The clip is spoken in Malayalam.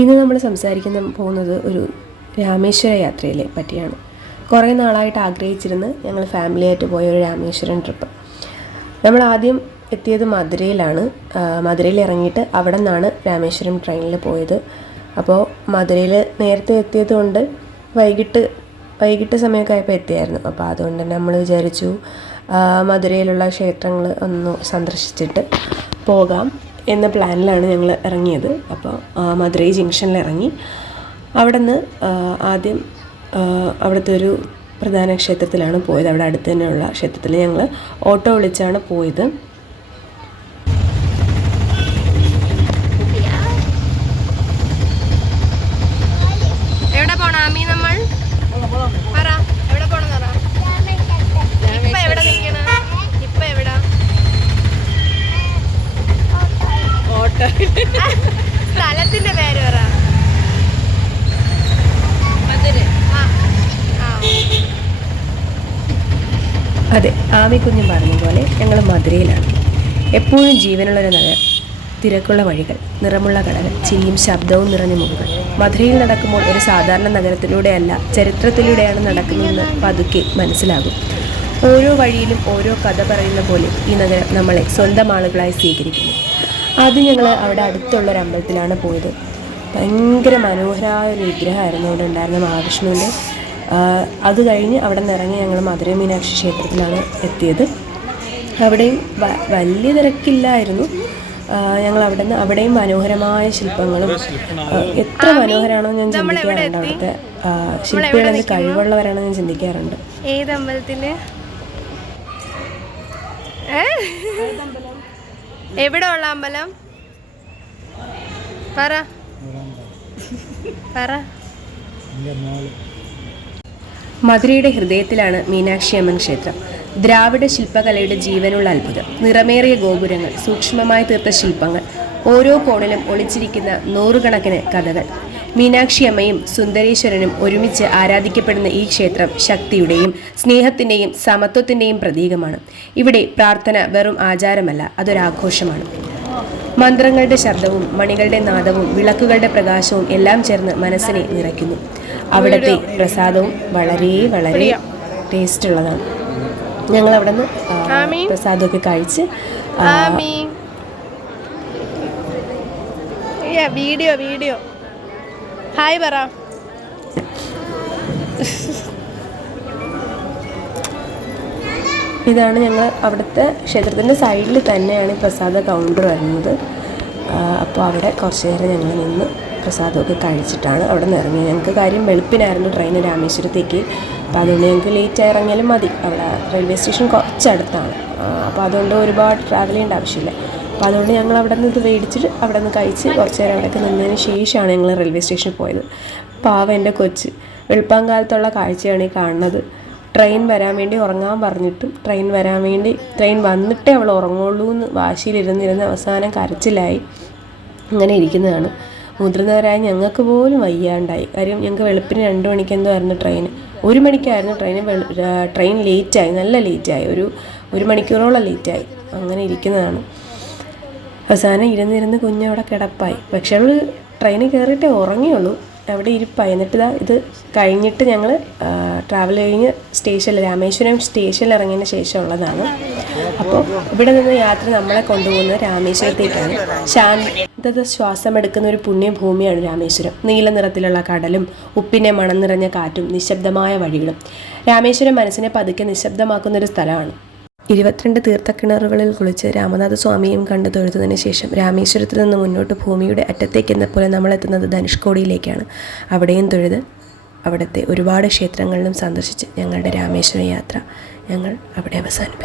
ഇന്ന് നമ്മൾ പോകുന്നത് ഒരു രാമേശ്വര യാത്രയെ പറ്റിയാണ്. കുറേ നാളായിട്ട് ആഗ്രഹിച്ചിരുന്ന് ഞങ്ങൾ ഫാമിലിയായിട്ട് പോയ ഒരു രാമേശ്വരം ട്രിപ്പ്. നമ്മൾ ആദ്യം എത്തിയത് മധുരയിലാണ്. മധുരയിൽ ഇറങ്ങിയിട്ട് അവിടെ നിന്നാണ് രാമേശ്വരം ട്രെയിനിൽ പോയത്. അപ്പോൾ മധുരയിൽ നേരത്തെ എത്തിയത് കൊണ്ട് വൈകിട്ട് സമയമൊക്കെ ആയപ്പോൾ എത്തിയായിരുന്നു. അപ്പോൾ അതുകൊണ്ട് തന്നെ നമ്മൾ വിചാരിച്ചു മധുരയിലുള്ള ക്ഷേത്രങ്ങൾ ഒന്ന് സന്ദർശിച്ചിട്ട് പോകാം എന്ന പ്ലാനിലാണ് ഞങ്ങൾ ഇറങ്ങിയത്. അപ്പോൾ മധുരൈ ജംഗ്ഷനിൽ ഇറങ്ങി. അവിടെ നിന്ന് ആദ്യം അവിടുത്തെ ഒരു പ്രധാന ക്ഷേത്രത്തിലാണ് പോയത്. അവിടെ അടുത്ത് തന്നെയുള്ള ക്ഷേത്രത്തിൽ ഞങ്ങൾ ഓട്ടോ വിളിച്ചാണ് പോയത്. സ്ഥലത്തിന്റെ പേര് പറ. അതെ, ആമിക്കുഞ്ഞും പറഞ്ഞ പോലെ ഞങ്ങൾ മധുരയിലാണ്. എപ്പോഴും ജീവനുള്ളൊരു നഗരം, തിരക്കുള്ള വഴികൾ, നിറമുള്ള കടകൾ, ചിരിയും ശബ്ദവും നിറഞ്ഞ മുഖങ്ങൾ. മധുരയിൽ നടക്കുമ്പോൾ ഒരു സാധാരണ നഗരത്തിലൂടെയല്ല, ചരിത്രത്തിലൂടെയാണ് നടക്കുന്നതെന്ന് പതുക്കെ മനസ്സിലാകും. ഓരോ വഴിയിലും ഓരോ കഥ പറയുന്ന പോലെ ഈ നഗരം നമ്മളെ സ്വന്തം ആളുകളായി സ്വീകരിക്കുന്നു. ആദ്യം ഞങ്ങൾ അവിടെ അടുത്തുള്ളൊരു അമ്പലത്തിലാണ് പോയത്. ഭയങ്കര മനോഹരമായ ഒരു വിഗ്രഹമായിരുന്നു അവിടെ ഉണ്ടായിരുന്ന മഹാവിഷ്ണുവിൻ്റെ. അത് കഴിഞ്ഞ് അവിടെ നിന്ന് ഇറങ്ങി ഞങ്ങൾ മധുര മീനാക്ഷി ക്ഷേത്രത്തിലാണ് എത്തിയത്. അവിടെയും വലിയ തിരക്കില്ലായിരുന്നു. ഞങ്ങൾ അവിടെയും മനോഹരമായ ശില്പങ്ങളും, എത്ര മനോഹരമാണോ ഞാൻ ചിന്തിക്കാറുണ്ട്. അവിടുത്തെ ശില്പികളെന്ത് കഴിവുള്ളവരാണോ ഞാൻ ചിന്തിക്കാറുണ്ട്. ഏത് അമ്പലത്തില്? എവിടെ ഉള്ള അമ്പലം പറ. മധുരയുടെ ഹൃദയത്തിലാണ് മീനാക്ഷി അമ്മൻ ക്ഷേത്രം. ദ്രാവിഡ ശില്പകലയുടെ ജീവനുള്ള അത്ഭുതം. നിറമേറിയ ഗോപുരങ്ങൾ, സൂക്ഷ്മമായി തീർത്ത ശില്പങ്ങൾ, ഓരോ കോണിലും ഒളിച്ചിരിക്കുന്ന നൂറുകണക്കിന് കഥകൾ. മീനാക്ഷി അമ്മയും സുന്ദരേശ്വരനും ഒരുമിച്ച് ആരാധിക്കപ്പെടുന്ന ഈ ക്ഷേത്രം ശക്തിയുടെയും സ്നേഹത്തിൻ്റെയും സമത്വത്തിൻ്റെയും പ്രതീകമാണ്. ഇവിടെ പ്രാർത്ഥന വെറും ആചാരമല്ല, അതൊരാഘോഷമാണ്. മന്ത്രങ്ങളുടെ ശബ്ദവും മണികളുടെ നാദവും വിളക്കുകളുടെ പ്രകാശവും എല്ലാം ചേർന്ന് മനസ്സിനെ നിറയ്ക്കുന്നു. അവിടുത്തെ പ്രസാദവും വളരെ വളരെ ടേസ്റ്റ് ഉള്ളതാണ്. ഞങ്ങൾ അവിടെ നിന്ന് പ്രസാദമൊക്കെ കഴിച്ച് വീഡിയോ ഹായ് പറ. ഇതാണ് ഞങ്ങൾ അവിടുത്തെ ക്ഷേത്രത്തിൻ്റെ സൈഡിൽ തന്നെയാണ് ഈ പ്രസാദ കൗണ്ടർ വരുന്നത്. അപ്പോൾ അവിടെ കുറച്ച് നേരം ഞങ്ങൾ നിന്ന് പ്രസാദമൊക്കെ കഴിച്ചിട്ടാണ് അവിടെ നിന്ന് ഇറങ്ങിയത്. ഞങ്ങൾക്ക് കാര്യം വെളുപ്പിനായിരുന്നു ട്രെയിൻ രാമേശ്വരത്തേക്ക്. അപ്പോൾ അതുകൊണ്ട് ഞങ്ങൾക്ക് ലേറ്റായി ഇറങ്ങിയാലും മതി. അവിടെ റെയിൽവേ സ്റ്റേഷൻ കുറച്ചടുത്താണ്. അപ്പോൾ അതുകൊണ്ട് ഒരുപാട് ട്രാവൽ ചെയ്യേണ്ട ആവശ്യമില്ല. അപ്പോൾ അതുകൊണ്ട് ഞങ്ങൾ അവിടെ നിന്ന് ഇത് മേടിച്ചിട്ട് അവിടെ നിന്ന് കഴിച്ച് കുറച്ച് നേരം അവിടെയൊക്കെ നിന്നതിന് ശേഷമാണ് ഞങ്ങൾ റെയിൽവേ സ്റ്റേഷനിൽ പോയത്. പാവം എൻ്റെ കൊച്ച് വെളുപ്പാങ്കാലത്തുള്ള കാഴ്ചയാണ് ഈ കാണുന്നത്. ട്രെയിൻ വരാൻ വേണ്ടി ഉറങ്ങാൻ പറഞ്ഞിട്ടും ട്രെയിൻ വന്നിട്ടേ അവൾ ഉറങ്ങുള്ളൂ എന്ന് വാശിയിലിരുന്നിരുന്ന് അവസാനം കരച്ചിലായി അങ്ങനെ ഇരിക്കുന്നതാണ്. മുതിർന്നവരായ ഞങ്ങൾക്ക് പോലും വയ്യാണ്ടായി. കാര്യം ഞങ്ങൾക്ക് വെളുപ്പിന് 2 മണിക്ക് എന്തോ ആയിരുന്നു ട്രെയിൻ. 1 മണിക്കായിരുന്നു ട്രെയിൻ ലേറ്റായി, നല്ല ലേറ്റായി, ഒരു മണിക്കൂറോളം ലേറ്റായി. അങ്ങനെ ഇരിക്കുന്നതാണ്. അവസാനം ഇരുന്നിരുന്ന് കുഞ്ഞവിടെ കിടപ്പായി. പക്ഷെ അവൾ ട്രെയിനിൽ കയറിയിട്ടേ ഉറങ്ങിയുള്ളൂ, അവിടെ ഇരിപ്പായി. എന്നിട്ട് ഇത് കഴിഞ്ഞിട്ട് ഞങ്ങൾ ട്രാവൽ കഴിഞ്ഞ് രാമേശ്വരം സ്റ്റേഷനിൽ ഇറങ്ങിയതിന് ശേഷമുള്ളതാണ്. അപ്പോൾ ഇവിടെ നിന്ന് യാത്ര നമ്മളെ കൊണ്ടുപോകുന്നത് രാമേശ്വരത്തേക്കാണ്. ശാന്തത ശ്വാസമെടുക്കുന്ന ഒരു പുണ്യഭൂമിയാണ് രാമേശ്വരം. നീല നിറത്തിലുള്ള കടലും ഉപ്പിനെ മണം നിറഞ്ഞ കാറ്റും നിശബ്ദമായ വഴികളും. രാമേശ്വരം മനസ്സിനെ പതുക്കെ നിശബ്ദമാക്കുന്നൊരു സ്ഥലമാണ്. 22 തീർത്ഥക്കിണറുകളിൽ കുളിച്ച് രാമനാഥ സ്വാമിയും കണ്ട് തൊഴുതതിന് ശേഷം രാമേശ്വരത്തിൽ നിന്ന് മുന്നോട്ട് ഭൂമിയുടെ അറ്റത്തേക്ക് എന്നപോലെ നമ്മളെത്തുന്നത് ധനുഷ്കോടിയിലേക്കാണ്. അവിടെയും തൊഴുത് അവിടുത്തെ ഒരുപാട് ക്ഷേത്രങ്ങളിലും സന്ദർശിച്ച് ഞങ്ങളുടെ രാമേശ്വര യാത്ര ഞങ്ങൾ അവിടെ അവസാനിപ്പിച്ചു.